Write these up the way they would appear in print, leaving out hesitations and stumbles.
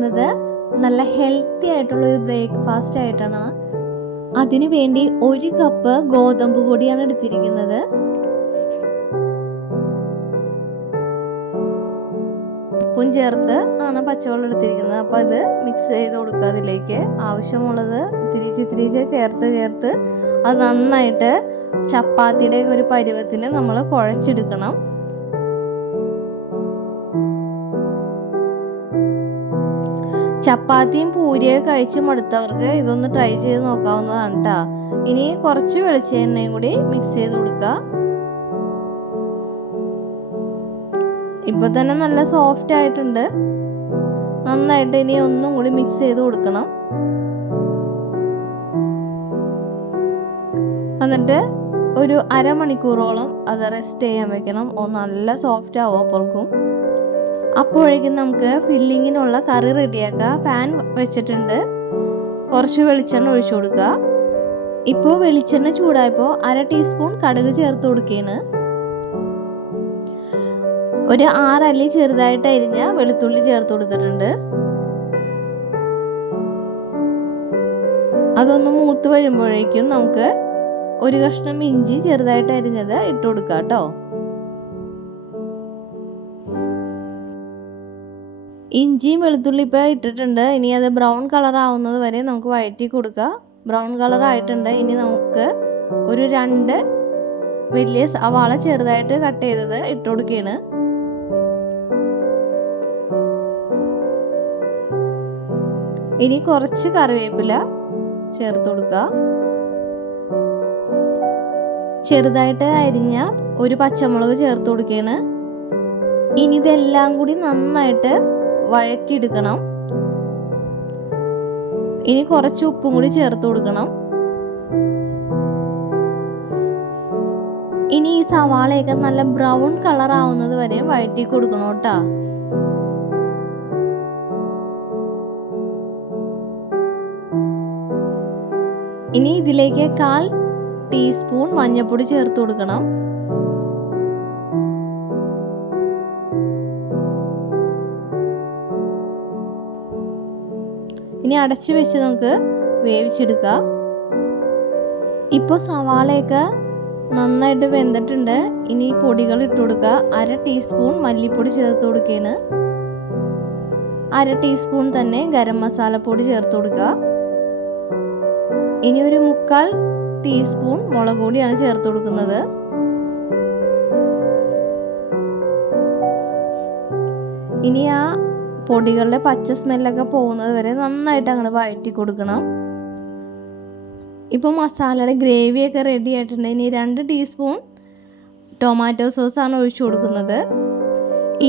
എടുത്തിരിക്കുന്നത് നല്ല ഹെൽത്തി ആയിട്ടുള്ള ഒരു ബ്രേക്ക്ഫാസ്റ്റ് ആയിട്ടാണ്. അതിനു വേണ്ടി 1 കപ്പ് ഗോതമ്പ് പൊടിയാണ് എടുത്തിരിക്കുന്നത്. ഉപ്പും ചേർത്ത് ആണ് പച്ചവെള്ളം എടുത്തിരിക്കുന്നത്. അപ്പോൾ ഇത് മിക്സ് ചെയ്ത് കൊടുക്കുക. അതിലേക്ക് ആവശ്യമുള്ളത് തിരിച്ച് ചേർത്ത് അത് നന്നായിട്ട് ചപ്പാത്തിയുടെ ഒരു പരുവത്തിൽ നമ്മൾ കുഴച്ചെടുക്കണം. ചപ്പാത്തിയും പൂരിയൊക്കെ കഴിച്ച് മടുത്തവർക്ക് ഇതൊന്ന് ട്രൈ ചെയ്ത് നോക്കാവുന്നതാണ് കേട്ടോ. ഇനി കുറച്ച് വെളിച്ചെണ്ണയും കൂടി മിക്സ് ചെയ്ത് കൊടുക്കുക. ഇപ്പൊ തന്നെ നല്ല സോഫ്റ്റ് ആയിട്ടുണ്ട്. നന്നായിട്ട് ഇനി ഒന്നും കൂടി മിക്സ് ചെയ്ത് കൊടുക്കണം. എന്നിട്ട് ഒരു അരമണിക്കൂറോളം അത് റെസ്റ്റ് ചെയ്യാൻ വെക്കണം. നല്ല സോഫ്റ്റ് ആവും അപ്പോഴേക്കും. അപ്പോഴേക്കും നമുക്ക് ഫില്ലിങ്ങിനുള്ള കറി റെഡിയാക്കാം. പാൻ വെച്ചിട്ടുണ്ട്. കുറച്ച് വെളിച്ചെണ്ണ ഒഴിച്ചു കൊടുക്കുക. ഇപ്പോൾ വെളിച്ചെണ്ണ ചൂടായപ്പോൾ 1/2 ടീസ്പൂൺ കടുക് ചേർത്ത് കൊടുക്കുകയാണ്. ഒരു 6 അല്ലി ചെറുതായിട്ട് അരിഞ്ഞ വെളുത്തുള്ളി ചേർത്ത് കൊടുത്തിട്ടുണ്ട്. അതൊന്ന് മൂത്ത് വരുമ്പോഴേക്കും നമുക്ക് ഒരു കഷ്ണം ഇഞ്ചി ചെറുതായിട്ട് അരിഞ്ഞത് ഇട്ട് കൊടുക്കാം കേട്ടോ. ഇഞ്ചിയും വെളുത്തുള്ളി ഇപ്പോൾ ഇട്ടിട്ടുണ്ട്. ഇനി അത് ബ്രൗൺ കളർ ആവുന്നത് വരെ നമുക്ക് വഴറ്റി കൊടുക്കുക. ബ്രൗൺ കളർ ആയിട്ടുണ്ട്. ഇനി നമുക്ക് ഒരു 2 വലിയ സവാള ചെറുതായിട്ട് കട്ട് ചെയ്തത് ഇട്ട് കൊടുക്കുകയാണ്. ഇനി കുറച്ച് കറിവേപ്പില ചേർത്ത് കൊടുക്കുക. ചെറുതായിട്ട് അരിഞ്ഞ ഒരു പച്ചമുളക് ചേർത്ത് കൊടുക്കുകയാണ്. ഇനി ഇതെല്ലാം കൂടി നന്നായിട്ട് വഴറ്റിയെടുക്കണം. ഇനി കുറച്ച് ഉപ്പും കൂടി ചേർത്ത് കൊടുക്കണം. ഇനി ഈ സവാളയൊക്കെ നല്ല ബ്രൗൺ കളർ ആവുന്നത് വരെ വഴറ്റി കൊടുക്കണം കേട്ടോ. ഇനി ഇതിലേക്ക് 1/4 ടീസ്പൂൺ മഞ്ഞൾപ്പൊടി ചേർത്ത് കൊടുക്കണം. ഇനി അടച്ചു വെച്ച് നമുക്ക് വേവിച്ചെടുക്കാം. ഇപ്പോൾ സവാളയൊക്കെ നന്നായിട്ട് വെന്തിട്ടുണ്ട്. ഇനി പൊടികൾ ഇട്ട് കൊടുക്കുക. 1/2 ടീസ്പൂൺ മല്ലിപ്പൊടി ചേർത്ത് കൊടുക്കുകയാണ്. 1/2 ടീസ്പൂൺ തന്നെ ഗരം മസാലപ്പൊടി ചേർത്ത് കൊടുക്കുക. ഇനി ഒരു 3/4 ടീസ്പൂൺ മുളക് പൊടിയാണ് ചേർത്ത് കൊടുക്കുന്നത്. ഇനി ആ പൊടികളുടെ പച്ച സ്മെല്ലൊക്കെ പോകുന്നത് വരെ നന്നായിട്ട് അങ്ങോട്ട് വഴറ്റി കൊടുക്കണം. ഇപ്പോൾ മസാലയുടെ ഗ്രേവിയൊക്കെ റെഡി ആയിട്ടുണ്ട്. ഇനി 2 ടീസ്പൂൺ ടൊമാറ്റോ സോസാണ് ഒഴിച്ചു കൊടുക്കുന്നത്.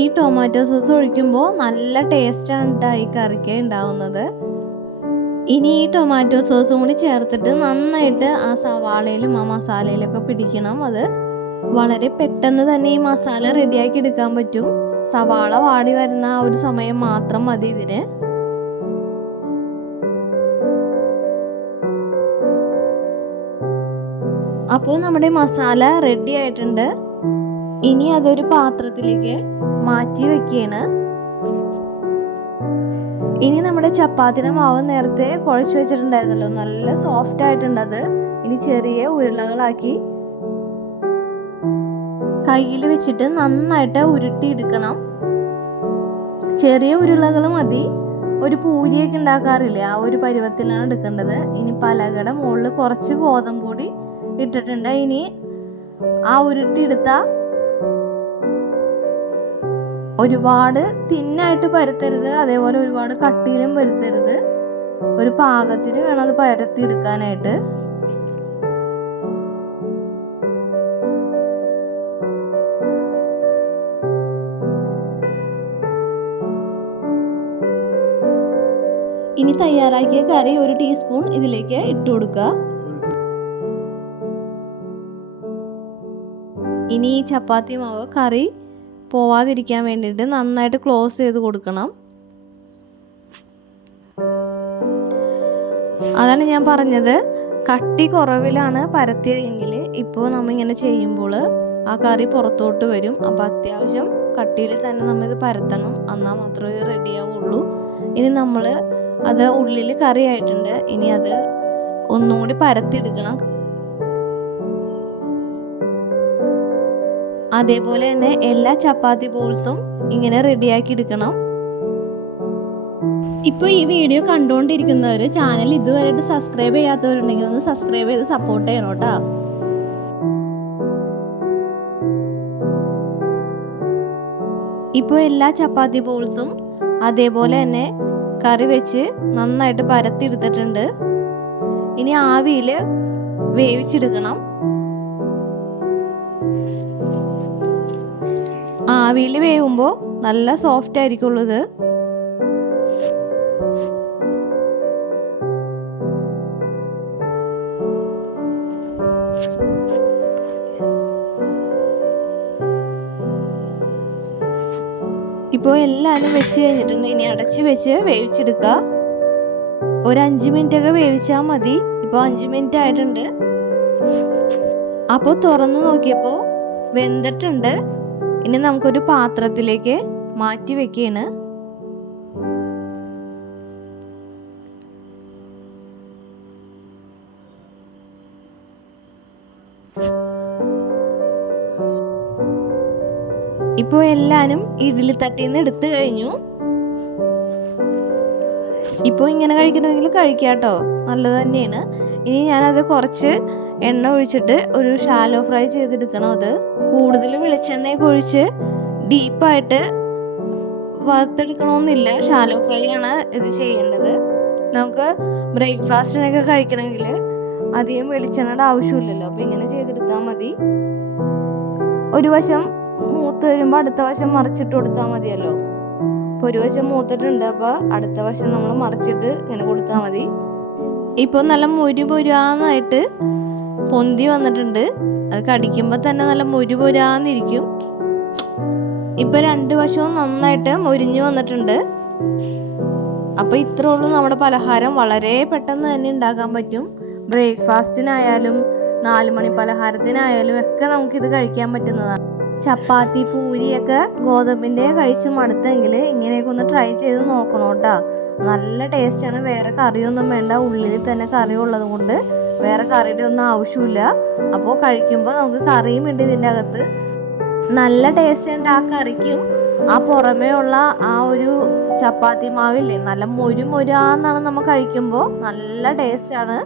ഈ ടൊമാറ്റോ സോസ് ഒഴിക്കുമ്പോൾ നല്ല ടേസ്റ്റാണ് കേട്ടോ ഈ കറിക്ക് ഉണ്ടാവുന്നത്. ഇനി ഈ ടൊമാറ്റോ സോസും കൂടി ചേർത്തിട്ട് നന്നായിട്ട് ആ സവാളയിലും ആ മസാലയിലൊക്കെ പിടിക്കണം. അത് വളരെ പെട്ടെന്ന് തന്നെ ഈ മസാല റെഡിയാക്കി എടുക്കാൻ പറ്റും. സവാള വാടി വരുന്ന ആ ഒരു സമയം മാത്രം മതി ഇതിന്. അപ്പോൾ നമ്മുടെ മസാല റെഡി ആയിട്ടുണ്ട്. ഇനി അതൊരു പാത്രത്തിലേക്ക് മാറ്റി വെക്കുകയാണ്. ഇനി നമ്മുടെ ചപ്പാത്തിയുടെ മാവ് നേരത്തെ കുഴച്ച് വെച്ചിട്ടുണ്ടായിരുന്നല്ലോ, നല്ല സോഫ്റ്റ് ആയിട്ടുണ്ട് അത്. ഇനി ചെറിയ ഉരുളകളാക്കി കയ്യിൽ വെച്ചിട്ട് നന്നായിട്ട് ഉരുട്ടിയെടുക്കണം. ചെറിയ ഉരുളകൾ മതി. ഒരു പൂരിയൊക്കെ ഉണ്ടാക്കാറില്ലേ, ആ ഒരു പരുവത്തിലാണ് എടുക്കേണ്ടത്. ഇനി പലകയുടെ മുകളിൽ കുറച്ച് ഗോതമ്പ് പൊടി ഇട്ടിട്ടുണ്ട്. ഇനി ആ ഉരുട്ടിയെടുത്ത ഒരുപാട് തിന്നായിട്ട് പരത്തരുത്, അതേപോലെ ഒരുപാട് കട്ടിയിലും പരത്തരുത്. ഒരു പാകത്തിന് വേണം അത് പരത്തിയെടുക്കാനായിട്ട്. ഇനി തയ്യാറാക്കിയ കറി 1 ടീസ്പൂൺ ഇതിലേക്ക് ഇട്ട് കൊടുക്കുക. ഇനി ഈ ചപ്പാത്തി മാവ് കറി പോവാതിരിക്കാൻ വേണ്ടിയിട്ട് നന്നായിട്ട് ക്ലോസ് ചെയ്ത് കൊടുക്കണം. അതാണ് ഞാൻ പറഞ്ഞത്, കട്ടി കുറവിലാണ് പരത്തിയതെങ്കിൽ ഇപ്പോൾ നമ്മളിങ്ങനെ ചെയ്യുമ്പോൾ ആ കറി പുറത്തോട്ട് വരും. അപ്പോൾ അത്യാവശ്യം കട്ടിയിൽ തന്നെ നമ്മളിത് പരത്തണം, എന്നാൽ മാത്രമേ ഇത് റെഡിയാവുള്ളൂ. ഇനി നമ്മൾ അത് ഉള്ളിൽ കറി ആയിട്ടുണ്ട്. ഇനി അത് ഒന്നും കൂടി പരത്തിയെടുക്കണം. അതേപോലെ തന്നെ എല്ലാ ചപ്പാത്തി ബോൾസും ഇങ്ങനെ റെഡിയാക്കി എടുക്കണം. ഇപ്പോൾ ഈ വീഡിയോ കണ്ടുകൊണ്ടിരിക്കുന്നവർ ചാനൽ ഇതുവരെയായിട്ട് സബ്സ്ക്രൈബ് ചെയ്യാത്തവരുണ്ടെങ്കിൽ ഒന്ന് സബ്സ്ക്രൈബ് ചെയ്ത് സപ്പോർട്ട് ചെയ്യണം കേട്ടോ. ഇപ്പോൾ എല്ലാ ചപ്പാത്തി ബോൾസും അതേപോലെ തന്നെ കറി വെച്ച് നന്നായിട്ട് പരത്തിയെടുത്തിട്ടുണ്ട്. ഇനി ആവിയിൽ വേവിച്ചെടുക്കണം. ആവിയിൽ വേവുമ്പോൾ നല്ല സോഫ്റ്റ് ആയിരിക്കുള്ളൂ ഇത്. ഇപ്പോൾ എല്ലാവരും വെച്ച് കഴിഞ്ഞിട്ടുണ്ട്. ഇനി അടച്ച് വെച്ച് വേവിച്ചെടുക്കുക. ഒരു 5 മിനിറ്റ് ഒക്കെ വേവിച്ചാൽ മതി. ഇപ്പോൾ 5 മിനിറ്റ് ആയിട്ടുണ്ട്. അപ്പോൾ തുറന്ന് നോക്കിയപ്പോൾ വെന്തിട്ടുണ്ട്. ഇനി നമുക്കൊരു പാത്രത്തിലേക്ക് മാറ്റി വെക്കുകയാണ്. ഇപ്പോൾ എല്ലാവരും ഇഡ്ഡലി തട്ടിൽ നിന്ന് എടുത്തു കഴിഞ്ഞു. ഇപ്പോൾ ഇങ്ങനെ കഴിക്കണമെങ്കിൽ കഴിക്കാം കേട്ടോ, നല്ലത് തന്നെയാണ്. ഇനി ഞാനത് കുറച്ച് എണ്ണ ഒഴിച്ചിട്ട് ഒരു ഷാലോ ഫ്രൈ ചെയ്തെടുക്കണം. അത് കൂടുതൽ വെളിച്ചെണ്ണയൊക്കെ ഒഴിച്ച് ഡീപ്പായിട്ട് വറുത്തെടുക്കണമെന്നില്ല, ഷാലോ ഫ്രൈ ആണ് ഇത് ചെയ്യേണ്ടത്. നമുക്ക് ബ്രേക്ക്ഫാസ്റ്റിനൊക്കെ കഴിക്കണമെങ്കിൽ അധികം വെളിച്ചെണ്ണയുടെ ആവശ്യമില്ലല്ലോ. അപ്പോൾ ഇങ്ങനെ ചെയ്തെടുത്താൽ മതി. ഒരു വശം മൂത്ത് വരുമ്പോൾ അടുത്ത വശം മറിച്ചിട്ട് കൊടുത്താൽ മതിയല്ലോ. ഇപ്പോൾ ഒരു വശം മൂത്തിട്ടുണ്ട്, അപ്പോൾ അടുത്ത വശം നമ്മൾ മറിച്ചിട്ട് ഇങ്ങനെ കൊടുത്താൽ മതി. ഇപ്പോൾ നല്ല മുരുമുരാന്നായിട്ട് പൊന്തി വന്നിട്ടുണ്ട്. അത് കടിക്കുമ്പോൾ തന്നെ നല്ല മുരുമുരാന്നിരിക്കും. ഇപ്പോൾ 2 വശവും നന്നായിട്ട് മൊരിഞ്ഞു വന്നിട്ടുണ്ട്. അപ്പോൾ ഇത്രേ ഉള്ളൂ നമ്മുടെ പലഹാരം. വളരെ പെട്ടെന്ന് തന്നെ ഉണ്ടാക്കാൻ പറ്റും. ബ്രേക്ക്ഫാസ്റ്റിനായാലും 4 മണി പലഹാരത്തിനായാലും ഒക്കെ നമുക്കിത് കഴിക്കാൻ പറ്റുന്നതാണ്. ചപ്പാത്തി പൂരിയൊക്കെ ഗോതമ്പിൻ്റെ കഴിച്ച് മടുത്തെങ്കിൽ ഇങ്ങനെയൊക്കെ ഒന്ന് ട്രൈ ചെയ്ത് നോക്കണം കേട്ടോ. നല്ല ടേസ്റ്റാണ്. വേറെ കറിയൊന്നും വേണ്ട, ഉള്ളിൽ തന്നെ കറി ഉള്ളത് കൊണ്ട് വേറെ കറിയുടെ ഒന്നും ആവശ്യമില്ല. അപ്പോൾ കഴിക്കുമ്പോൾ നമുക്ക് കറിയും ഉണ്ട് ഇതിൻ്റെ അകത്ത്. നല്ല ടേസ്റ്റ് ഉണ്ട് ആ കറിക്കും. ആ പുറമേ ഉള്ള ആ ഒരു ചപ്പാത്തി മാവില്ലേ, നല്ല മൊരുമൊരാന്നാണ് നമ്മൾ കഴിക്കുമ്പോൾ. നല്ല ടേസ്റ്റാണ്.